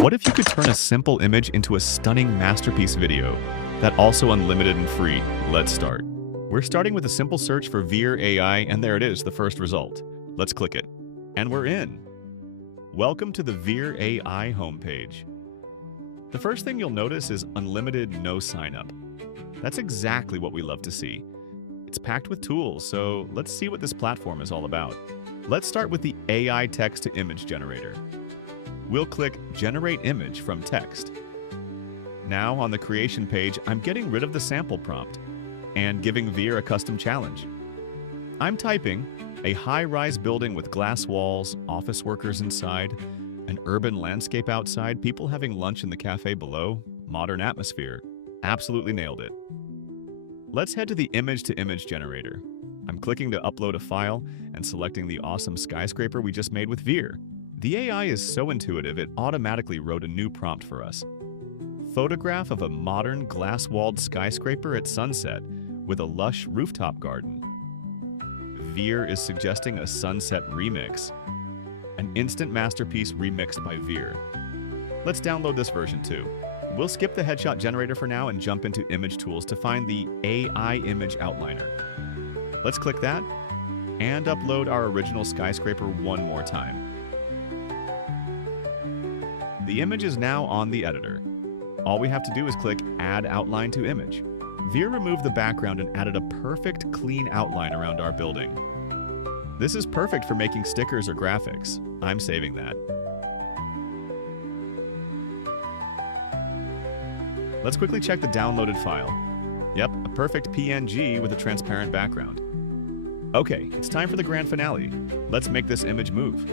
What if you could turn a simple image into a stunning masterpiece video? That also unlimited and free. Let's start. We're starting with a simple search for Veer AI, and there it is, the first result. Let's click it. And we're in. Welcome to the Veer AI homepage. The first thing you'll notice is unlimited no sign up. That's exactly what we love to see. It's packed with tools, so let's see what this platform is all about. Let's start with the AI text-to-image generator. We'll click Generate Image from Text. Now on the creation page, I'm getting rid of the sample prompt and giving Veer a custom challenge. I'm typing a high-rise building with glass walls, office workers inside, an urban landscape outside, people having lunch in the cafe below, modern atmosphere. Absolutely nailed it. Let's head to the image-to-image generator. I'm clicking to upload a file and selecting the awesome skyscraper we just made with Veer. The AI is so intuitive, it automatically wrote a new prompt for us. Photograph of a modern glass-walled skyscraper at sunset with a lush rooftop garden. Veer is suggesting a sunset remix. An instant masterpiece remixed by Veer. Let's download this version too. We'll skip the headshot generator for now and jump into image tools to find the AI image outliner. Let's click that and upload our original skyscraper one more time. The image is now on the editor. All we have to do is click Add Outline to Image. Veer removed the background and added a perfect clean outline around our building. This is perfect for making stickers or graphics. I'm saving that. Let's quickly check the downloaded file. Yep, a perfect PNG with a transparent background. Okay, it's time for the grand finale. Let's make this image move.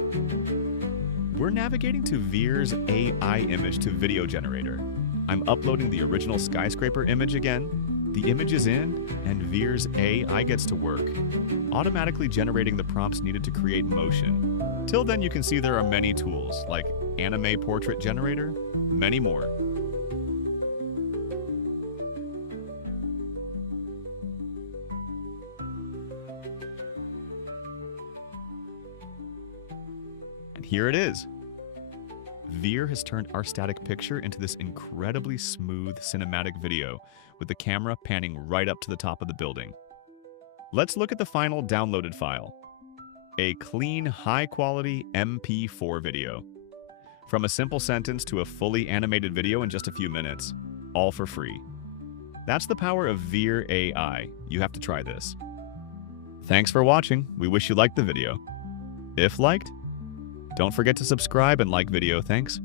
We're navigating to Veer's AI image to video generator. I'm uploading the original skyscraper image again. The image is in, and Veer's AI gets to work, automatically generating the prompts needed to create motion. Till then, you can see there are many tools, like Anime Portrait Generator, many more. And here it is. Veer has turned our static picture into this incredibly smooth cinematic video with the camera panning right up to the top of the building. Let's look at the final downloaded file. A clean, high-quality MP4 video. From a simple sentence to a fully animated video in just a few minutes, all for free. That's the power of Veer AI. You have to try this. Thanks for watching. We wish you liked the video. If liked, don't forget to subscribe and like video. Thanks.